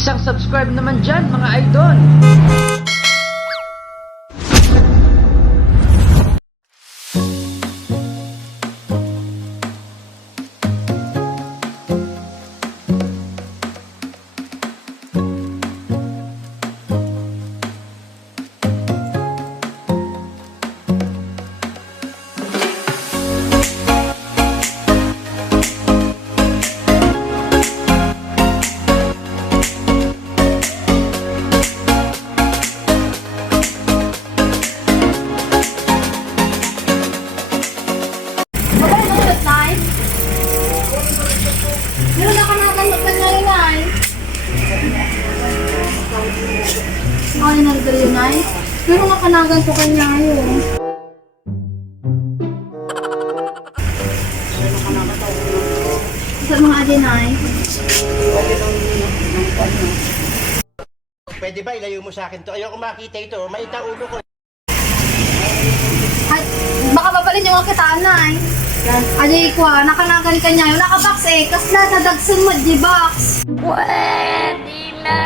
Isang subscribe naman dyan mga idol. Meron na kanakamot ka ngayon, Nay. Ano na nagdala yun, Nay? Meron na kanagan ko kanya ngayon. Sa mga adi, Nay? Pwede ba ilayo mo sa akin to? Ayoko makita ito. Maita ulo ko. Ay, baka babalin yung mga kitaan, Nay. Adi ko, nakanagan ka niya. Yung nakabox eh. Kasla na dagsun mo, di box. Pwede na.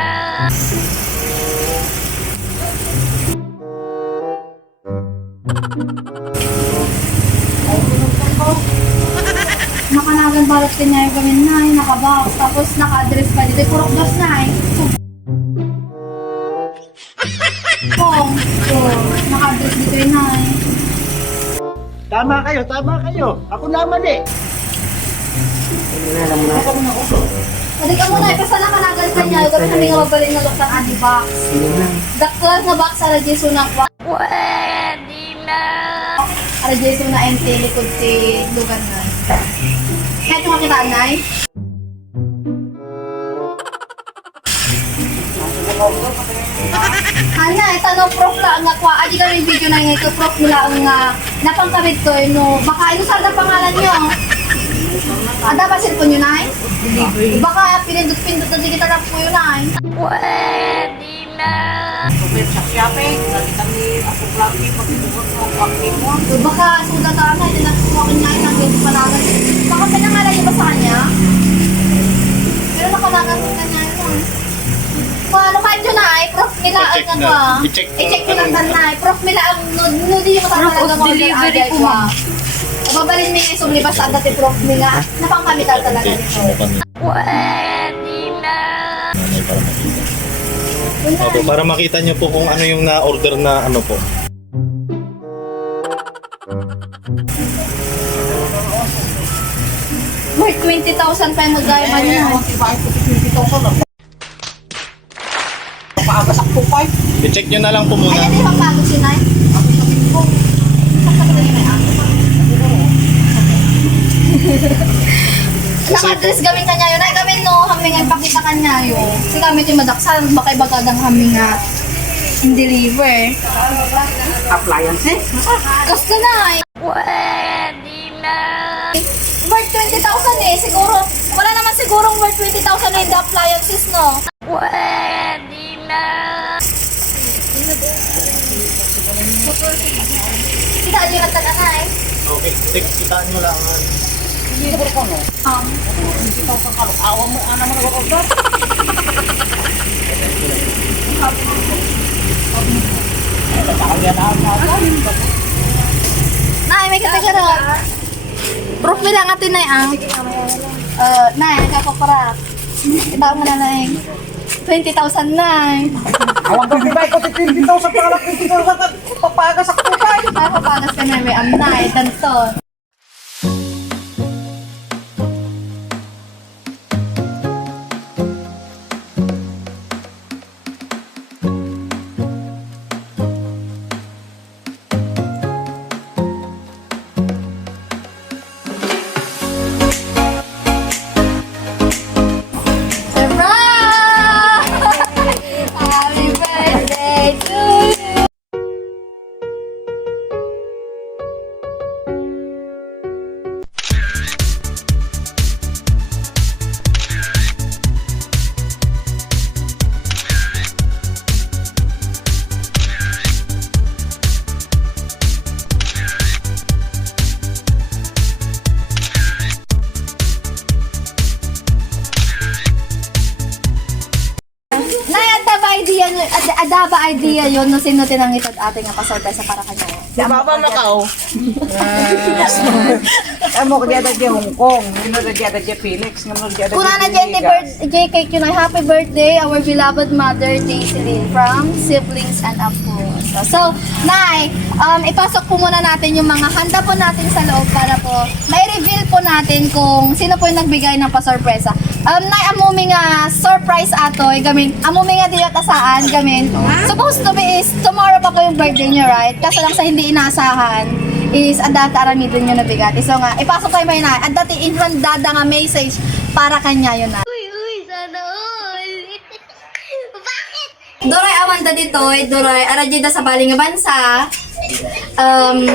Nakanagan balot ka niya yung gamin, Nay. Nakabox. Tapos naka-address pa dito. Purok dos, Nay. Pong. So, naka-address dito yun, Nay. Tama kayo. Ako naman eh. Adi ka muna, kasi nakanagan ka niya. Yung gamin kami nga mabalin na luktan adi box. Daklas na box, ara jesu na kwa. Pwede na. Ara jesu na ente, likod si lugan, Nay. Kahit yung makitaan, Nay. Ana, tanong prof ka nga kwa. Adi ka rin video na nga ito, prof nila ang napangkabit ko. No, baka ano sana pangalan nyo? Ada ba cellphone nyo, Nay? Baka pinindot-pindot na di kita na po yun, Nay. Pwede na. Baka suda ka na, hindi na kuha niya yung naging panagan. Baka pinangalan niyo ba sa kanya? Pero nakanagan ko kanya yun. Ano kahit yun, Nay? Prof nila ang ano ah. I-check ko lang tan, Nay. Prof nila ang nudi yung talaga mga delivery ko, Ma. Babalin mo yung sumlibas sa dati prof nila. Napangkamital talaga nito. Pwede na. Opo, para makita nyo po kung ano yung na-order na ano po. Worth 20,000 pa yung mag-gaya niyo. I-check nyo na lang po muna. Ay, hindi mapagod si Nay. Naka-address gawin kanya yun. Ay, gawin no, kami nga ipakita kanya yun. Kasi kami ito madaksan, baka ibagkadang kami nga in-deliver. Appliances? Gusto na eh. Pwede na. Worth 20,000 eh. Siguro, wala naman sigurong worth 20,000 na yung appliances, no? Pwede na. Kita nyo lang talaga eh. Okay, kitaan nyo lang. Nay, may kita ka rin. Proof mo lang atin, Nay, ang. Nay, nagkakaparat. Kita mo na, Nay. 20,000, Nay. Awang ko bibay ko 20,000 para 20,000 papagas ako pa. Ay, papagas ka na, may Nay. Danton. idea yun no sino tinangitad ate nga pa-surprise para kanya. Si Baba Macau. Amo kagaya di Hong Kong. Ngano kagaya di Felix. Ngano kagaya di Kuna na Jenny birthday cake yun ay happy birthday our beloved mother Daisy Lynn from siblings and apo. So, Nay, ipasok po muna natin yung mga handa po natin sa loob para po may-reveal po natin kung sino po yung nagbigay ng pa-sorpresa. Nay, amumi nga surprise atoy, gamin, amumi nga diyot asaan, gamin. Supposed to be is tomorrow pa po yung birthday niyo, right? Kaso lang sa hindi inaasahan is adata aramidon nyo nabigati. So nga, ipasok tayo may Nay. Adati inhandada nga message para kanya yun na. Doray awanda dito, Doray aradjida sa baling nga bansa.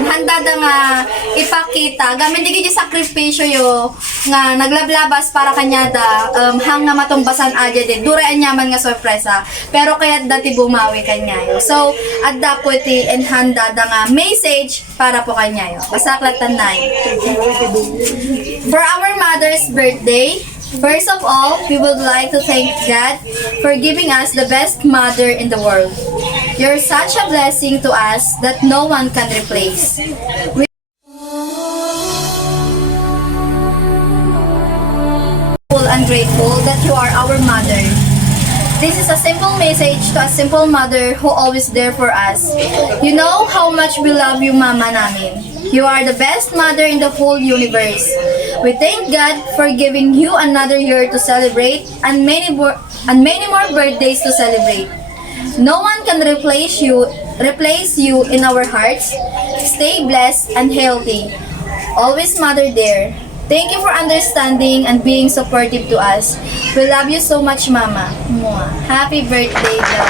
Handa da nga ipakita gamin di gidi sakripisyo yo nga naglablabas para kanya da hang nga matumbasan aja din Doray anyaman nga sorpresa pero kaya dati bumawi kanya yo. So adda po ti and handa da nga message para po kanya yo. Basaklat tanay. For our mother's birthday, first of all, we would like to thank God for giving us the best mother in the world. You're such a blessing to us that no one can replace. We and grateful that you are our mother. This is a simple message to a simple mother who always there for us. You know how much we love you, Mama namin. You are the best mother in the whole universe. We thank God for giving you another year to celebrate and many more birthdays to celebrate. No one can replace you in our hearts. Stay blessed and healthy. Always Mother there. Thank you for understanding and being supportive to us. We love you so much, Mama. Mwah. Happy birthday, God.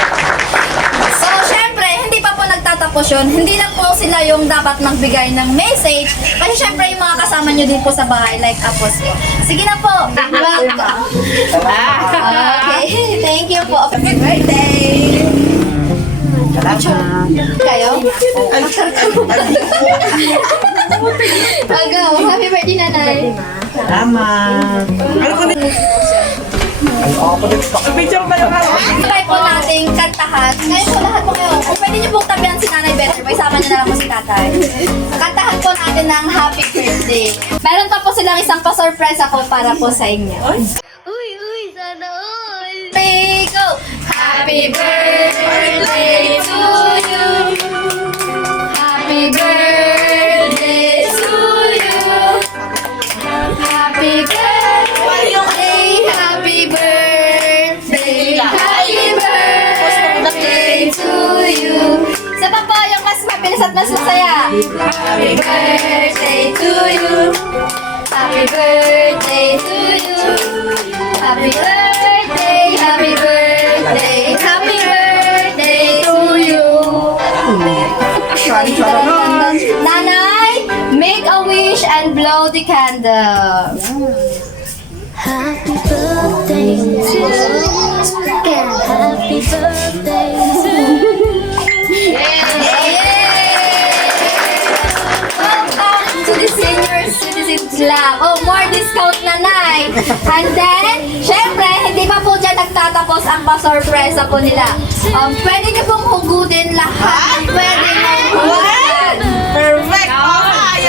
So, syempre, hindi pa po nagtatapos yun. Hindi lang po sila yung dapat magbigay ng message. Kasi syempre, yung mga kasama nyo din po sa bahay, like Apos po. Sige na po. Welcome. Okay. Thank you po. Happy birthday. Kayo? Agaw, happy birthday, Nanay. Salamat. Ano ko din? Try po nating kantahan. Ngayon po lahat po kayo. Kung pwede niyo pong tabihan si Nanay better, may sama niyo na lang po si Tatay. Kantahan po natin ng happy birthday. Meron pa po silang isang pa-surprise ako para po sa inyo. Ready, go! Happy birthday to you. Happy birthday to you. Happy birthday, happy birthday, happy birthday to you. Isa pa po yung mas mabilis at mas masaya. Happy birthday to you. Happy birthday to you. Happy birthday, happy birthday, happy birthday to you. Nanay, make a wish and blow the candle. Happy birthday to you. Happy birthday to Welcome to the Senior Citizen Club. Oh, more discount na, Nay. And then, syempre, hindi pa po dyan nagtatapos ang pa-sorpresa po nila. Pwede niyo pong hugutin lahat. Pwede niyo hugutin. Perfect!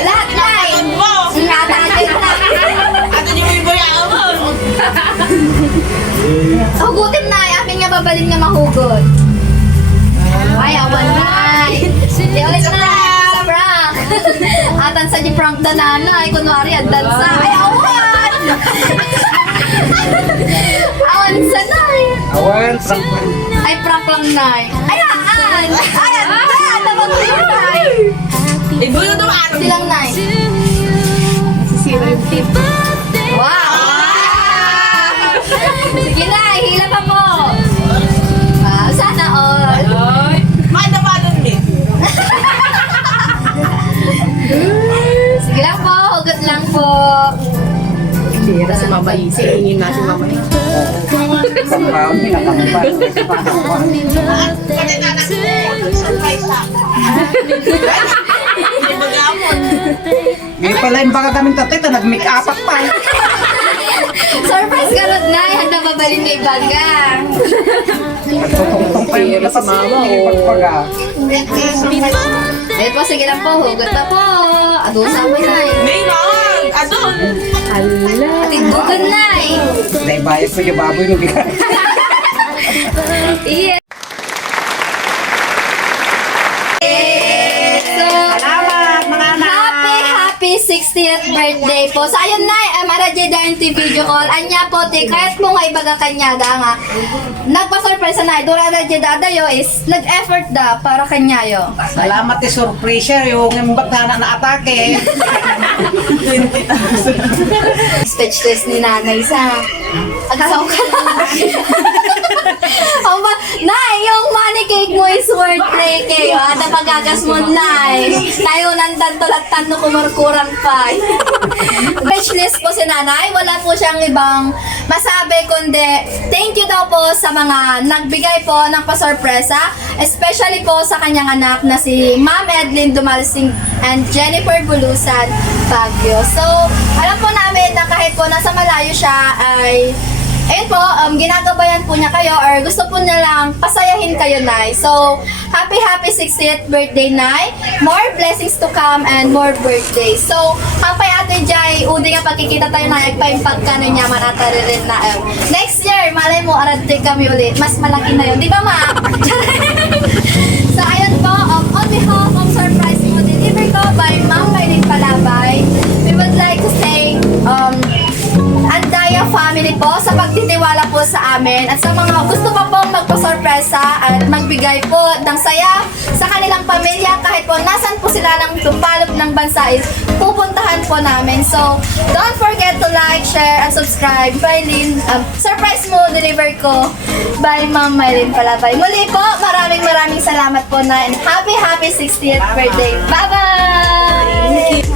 Lahat, Nay. Ingatan na. Ato niyo yung bayaan mo! Hugutin, Nay. Amin nga babalin nga mahugot. Ay, awan, Nay. Di ulit na. Sa prank. Atan sa di prank na nanay. Kunwari, adan sa. Ay, awan. Awan sa, Nay. Awan, Ay, prank lang, Nay. Ayaan. Ayan, dapat ko yun, Nay. ibuyo daw ano? Silang, Nay. Happy birthday. Wow. Sige, Nay. Hila pa po. Sana all. Madabalan din. Sige lang po. Hugot lang po. Sira si Mama Isi. Hingin na si Mama Isi. Pangkaon, pinapangkaon. Happy birthday to you. Ngayon pala yung baka kaming tatay, nag-make-up pa. Surprise ka ron, Nay. Handa babalin kay Bagang. Nagtutungtong pa yung Bira si Mama, oh. pagpaga. Eh po, sige lang po. Hugot na po. Adusa mo, Nay. May lang! Adon! Hala. Tigbugan, Nay. Dahil bayad ko yung baboy nung bigay. Yes. So, Salamat mga anak! happy 60th birthday po. So, ayun na, Mara J. Dainty video call. Anya po, te, kahit mo nga ibaga kanya da nga, nagpa-surprise na, Durada J. Dadayo is, nag-effort da para kanyayo. Salamat surprise yung imbak na atake. Speechless ni nanay sa agsaw ka na. Ba, Nay, yung money cake mo is worth 3K. Ada pagagas mo, Nay. Tayo nandan tulatan no kumarkurang pa. Speechless po si nanay. Wala po siyang ibang masabi kundi thank you daw po sa mga nagbigay po ng pasorpresa. Especially po sa kanyang anak na si Ma'am Edlyn Dumalsing and Jennifer Bulusan Baguio. So, alam po namin na kahit po nasa malayo siya ay ayun po, ginagabayan po niya kayo or gusto po niya lang pasayahin kayo, Nay. So, happy 60th birthday, Nay. More blessings to come and more birthdays. So, happy Ate Jai, udi nga pagkikita tayo na nagpaimpag ka na niya manataririn na. Next year, malay mo, arante kami ulit. Mas malaki na yun. Di ba, Ma? So, ayun po, on behalf of Surprise Mo Deliver ko by Ma'am Maylin Palabay, we would like to say, Andaya family po sa pagtitiwala po sa amin at sa mga gusto pa pong magpasorpresa at magbigay po ng saya sa kanilang pamilya kahit po nasan po sila ng tumpalop ng bansa is pupuntahan po namin. So, don't forget to like, share, and subscribe by Surprise Mo Deliver ko by Ma'am Maylin Palabay. Muli po, maraming salamat po na and happy 60th birthday. Bye-bye!